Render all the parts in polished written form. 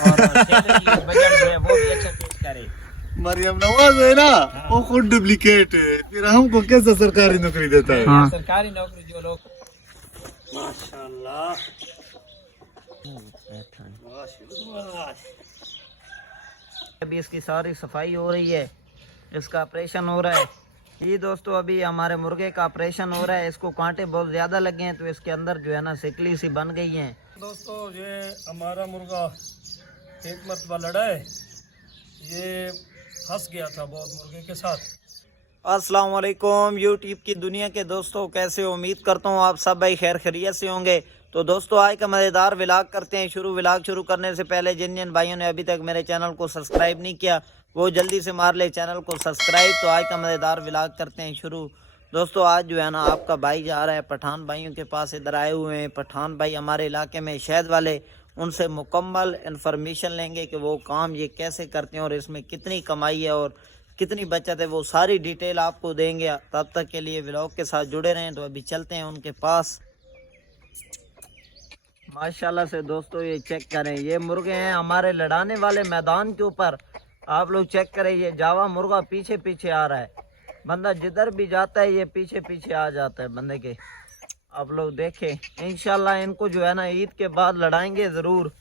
और salary budget जो है वो भी अच्छा पेश करे। मरियम नवाज है ना, वो खुद डुप्लीकेट है, फिर हमको कैसे सरकारी नौकरी देता है? हाँ। सरकारी नौकरी जो लोग माशाल्लाह। अभी इसकी सारी सफाई हो रही है, इसका ऑपरेशन हो रहा है। ये दोस्तों अभी हमारे मुर्गे का ऑपरेशन हो रहा है। इसको कांटे बहुत ज़्यादा लगे हैं तो इसके अंदर जो है ना सिकली सी बन गई हैं। दोस्तों ये हमारा मुर्गा एक मरतबा लड़ा है, ये फंस गया था बहुत मुर्गे के साथ। अस्सलाम वालेकुम यूट्यूब की दुनिया के दोस्तों, कैसे हो? उम्मीद करता हूँ आप सब भाई खैर खैरियत से होंगे। तो दोस्तों आज का मज़ेदार व्लॉग करते हैं शुरू। व्लॉग शुरू करने से पहले जिन जिन भाइयों ने अभी तक मेरे चैनल को सब्सक्राइब नहीं किया वो जल्दी से मार ले चैनल को सब्सक्राइब। तो आज का मज़ेदार व्लॉग करते हैं शुरू। दोस्तों आज जो है ना आपका भाई जा रहा है पठान भाइयों के पास, इधर आए हुए हैं पठान भाई हमारे इलाके में शहद वाले। उनसे मुकम्मल इन्फॉर्मेशन लेंगे कि वो काम ये कैसे करते हैं और इसमें कितनी कमाई है और कितनी बचत है, वो सारी डिटेल आपको देंगे। तब तक के लिए व्लॉग के साथ जुड़े रहें। तो अभी चलते हैं उनके पास। माशाल्लाह से दोस्तों ये चेक करें, ये मुर्गे हैं हमारे लड़ाने वाले मैदान के ऊपर। आप लोग चेक करें, ये जावा मुर्गा पीछे पीछे आ रहा है। बंदा जिधर भी जाता है ये पीछे पीछे आ जाता है बंदे के। आप लोग देखें, इंशाल्लाह इनको जो है ना ईद के बाद लड़ाएंगे ज़रूर।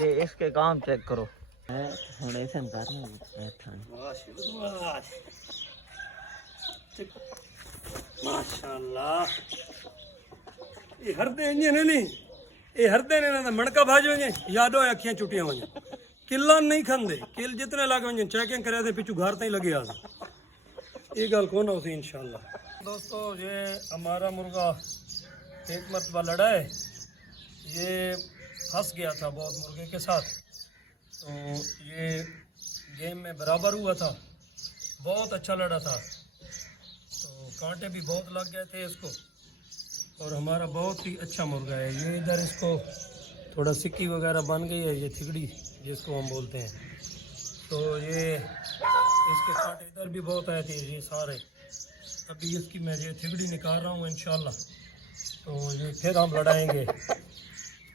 ये इसके काम चेक करो। माशाल्लाह ये हरदे इंजन है नी, ये हरदे ने ना मणका भाज वने यादो अखियां चुटियां वने किल्ला नहीं खंदे, किल जितने लागे वने चेकिंग करे थे पिछू घर ताई लगे आज। ये गल कौन होती इंशाल्लाह। दोस्तों ये हमारा मुर्गा एक मरतबा लड़ा है, ये फंस गया था बहुत मुर्गे के साथ। तो ये गेम में बराबर हुआ था, बहुत अच्छा लड़ा था। तो कांटे भी बहुत लग गए थे इसको और हमारा बहुत ही अच्छा मुर्गा है ये। इधर इसको थोड़ा सिक्की वगैरह बन गई है, ये थिगड़ी जिसको हम बोलते हैं। तो ये इसके कांटे इधर भी बहुत आए थे ये सारे। अभी इसकी मैं ये थिगड़ी निकाल रहा हूँ इंशाल्लाह। तो ये फिर हम लड़ाएंगे,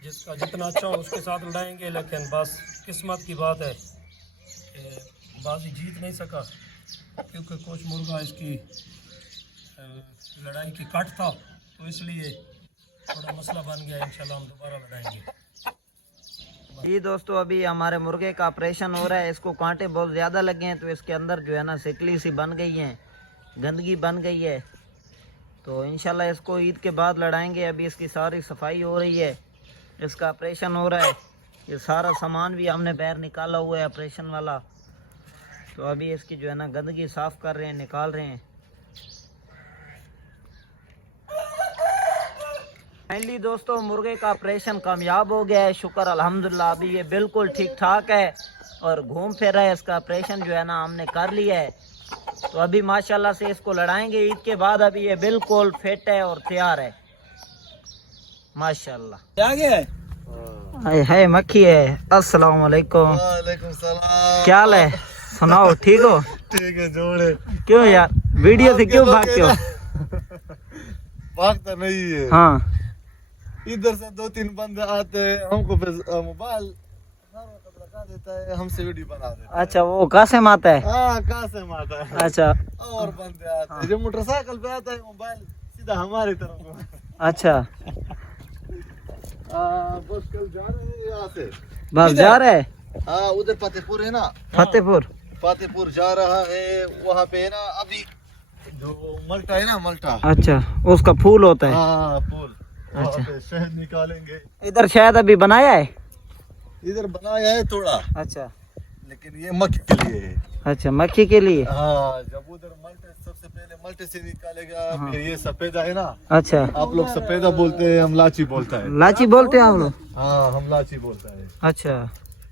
जिसका जितना अच्छा हो उसके साथ लड़ाएंगे। लेकिन बस किस्मत की बात है कि बाजी जीत नहीं सका, क्योंकि कुछ मुर्गा इसकी लड़ाई की कट था, तो इसलिए थोड़ा मसला बन गया। इंशाल्लाह हम दोबारा लड़ाएंगे। जी दोस्तों अभी हमारे मुर्गे का ऑपरेशन हो रहा है। इसको कांटे बहुत ज़्यादा लगे हैं तो इसके अंदर जो है ना सिकली सी बन गई हैं, गंदगी बन गई है। तो इंशाल्लाह इसको ईद के बाद लड़ाएंगे। अभी इसकी सारी सफाई हो रही है, इसका ऑपरेशन हो रहा है। ये सारा सामान भी हमने बाहर निकाला हुआ है ऑपरेशन वाला। तो अभी इसकी जो है ना गंदगी साफ़ कर रहे हैं, निकाल रहे हैं। फाइनली दोस्तों मुर्गे का ऑपरेशन कामयाब हो गया है, शुक्र अल्हम्दुलिल्लाह। अभी ये बिल्कुल ठीक ठाक है और घूम फिर रहा है। इसका ऑपरेशन जो है ना हमने कर लिया है। तो अभी माशाल्लाह से इसको लड़ाएंगे ईद के बाद। अभी ये बिल्कुल फिट है और तैयार है माशाल्लाह। क्या गया है मक्खी है। अस्सलाम वालेकुम। वालेकुम सलाम। क्या हाल है? सुनाओ ठीक हो? ठीक है जोड़े। क्यों यार वीडियो से क्यों भागते हो? भागता नहीं है। हाँ इधर से 2-3 बंदे आते हैं, हमको फिर मोबाइल लगा देता है, हमसे वीडियो बना देता है। अच्छा वो कासिम आता है? हाँ कासिम आता है। अच्छा और बंदे आते हैं जो मोटरसाइकिल पे आता है, मोबाइल सीधा हमारी तरफ। अच्छा बस कल जा रहे हैं यहाँ से। बस जा रहे है? हाँ उधर फतेहपुर है ना, फतेहपुर जा रहा है। वहाँ पे है ना अभी जो मल्टा है ना, मल्टा। अच्छा उसका फूल होता है? हाँ फूल। अच्छा वहाँ पे शहद निकालेंगे। इधर शायद अभी बनाया है? इधर बनाया है थोड़ा, अच्छा लेकिन ये मक्खी के लिए है। अच्छा मक्खी के लिए। हाँ जब उधर मल्टे सबसे पहले मल्टे से निकालेगा। हाँ। फिर ये सफेदा है ना, अच्छा आप लोग सफेदा बोलते हैं, हम लाची बोलता है। लाची बोलते हैं हम लोग? हाँ हम लाची बोलता है। अच्छा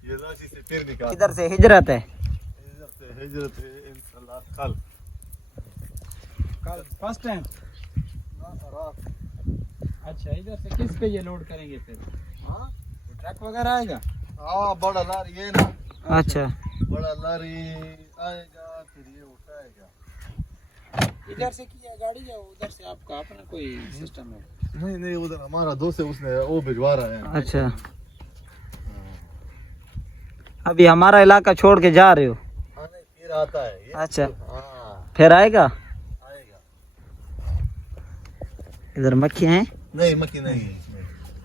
ये लाची से फिर निकाल। इधर से हिजरत है? इधर से हिजरत है इंशाल्लाह। कल फर्स्ट टाइम। अच्छा इधर से किस पे ये लोड करेंगे फिर? हाँ ट्रक वगैरह आएगा? हाँ बड़ा लारी है ना। अच्छा बड़ा लारी आएगा फिर ये उठाएगा। इधर से किया गाड़ी या उधर से आपका अपना कोई सिस्टम है? नहीं उधर हमारा दोस्त है, उसने वो भिजवा रहा है। अच्छा अभी हमारा इलाका छोड़ के जा रहे हो? हाँ नहीं, फिर आता है ये। अच्छा, हाँ फिर आएगा। आएगा। इधर मक्खी हैं? नहीं मक्खी नहीं है इसमें,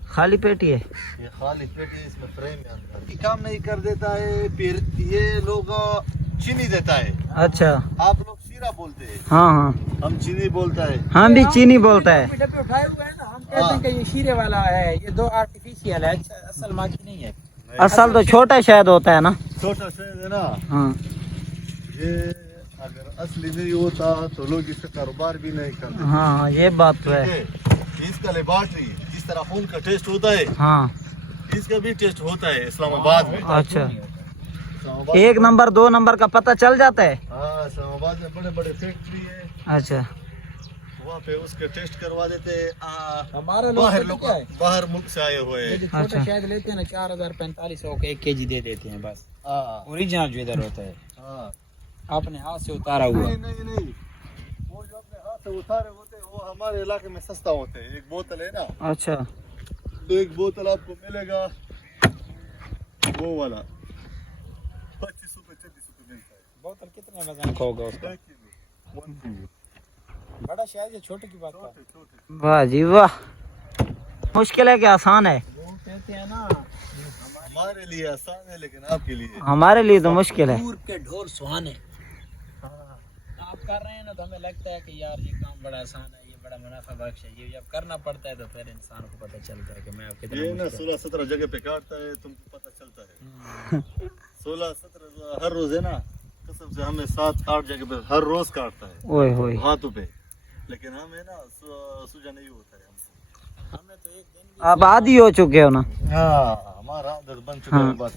खाली पेटी है। ये खाली पेट है, इसमें फ्रेम में अंदर ये काम नहीं कर देता है। फिर ये लोग चीनी देता है, अच्छा, आप लोग शीरा बोलते हैं, हाँ हाँ, हम चीनी बोलता है। हम भी चीनी बोलता है। डब्बे उठाए हुए हैं ना, हम कहते हैं कि ये शीरे वाला है, ये 2 आर्टिफिशियल है, असल मक्खी नहीं है। असल तो छोटा शायद होता है ना। छोटा शहर है ना, हाँ ये अगर असली नहीं होता तो लोग इसका कारोबार भी नहीं करते। हाँ हाँ, ये बात तो है। इसका लेबॉर्ट्री जिस तरह खून का टेस्ट होता है, हाँ, इसका भी टेस्ट होता है इस्लामाबाद में। अच्छा, इस्लामाबाद 1 नंबर 2 नंबर का पता चल जाता है। हाँ, इस्लामाबाद में बड़े बड़े फैक्ट्री है, अच्छा, वहाँ पे उसके टेस्ट करवा देते हैं। हमारे लोग बाहर तो लोग, क्या है? बाहर मुल्क से आए हुए ये हैं। जो छोटा शायद लेते हैं ना, 4045 का 1 केजी दे देते हैं बस। हाँ ओरिजिनल जो इधर होता है, हाँ, अपने हाथ से उतारा हुआ। नहीं नहीं नहीं, वो जो अपने हाथ से उतारे होते हैं वो हमारे इलाके में सस्ता होते हैं। एक बोतल है ना, अच्छा, एक बोतल आपको मिलेगा वो वाला 25 रुपए 26 रुपए मिलता है। बोतल कितने वजन का होगा उसका? 1 किलो, 1 किलो। बड़ा शायद ये छोटे की बात है। छोटे छोटे वाह जी वाह। मुश्किल है कि आसान है? वो कहते हैं ना, हमारे लिए आसान है लेकिन आपके लिए हमारे लिए तो मुश्किल है। दूर के ढोर सुहाने। आप कर रहे हैं ना तो हमें लगता है कि यार ये काम बड़ा आसान है, ये बड़ा मुनाफा बख्श है। ये जब करना पड़ता है तो फिर इंसान को पता चलता है कि मैं आपके ये ना 16-17 जगह पे काटता है, तुमको पता चलता है। 16-17 हर रोज है ना, कसम से हमें 7-8 जगह पे हर रोज काटता है ओए होए, हाथों पे, लेकिन हमें ना सूजा नहीं होता है हमसे। हमें तो एक दिन आप आदी हो चुके हो ना, हाँ, हमारा आदत बन चुका है हाँ। बस।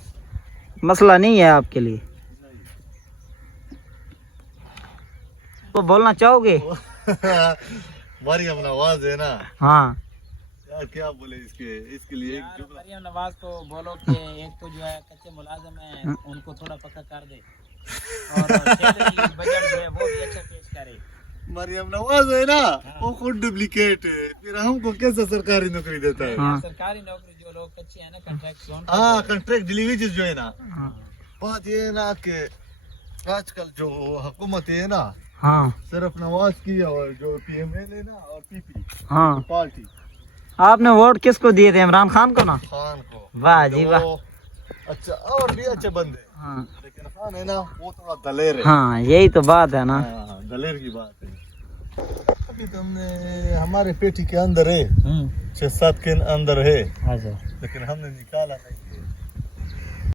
मसला नहीं है आपके लिए। तो बोलना चाहोगे? मरियम नवाज है ना हाँ, यार, क्या बोले इसके लिए एक यार जुमला। मरियम नवाज को बोलो कि एक तो जो है कच्चे मुलाजिम है, उनको थोड़ा पक्का कर दे, और सैलरी बजट जो है वो भी अच्छा पेश करे। मरियम नवाज है ना, वो खुद डुप्लीकेट है, फिर हमको कैसे सरकारी नौकरी देता है। हाँ। सरकारी नौकरी जो लोग कच्चे हैं ना, कॉन्ट्रैक्ट हाँ, कॉन्ट्रैक्ट डिलीवरी जो है ना, हाँ, बात ये है ना कि आजकल जो हुकूमत है ना, हाँ, सिर्फ नवाज की और जो PML है ना और PP हाँ। पार्टी, आपने वोट किसको दिए थे? इमरान खान को ना? खान को। वाह जी वाह। वो अच्छा, और भी अच्छे बंदे, हाँ, लेकिन खान है ना वो थोड़ा दलेर है। हाँ, यही तो बात है ना। हाँ, दलेर की बात है। अभी तो हमने हमारे पेटी के अंदर है, 6-7 के अंदर है, अच्छा, लेकिन हमने निकाला नहीं।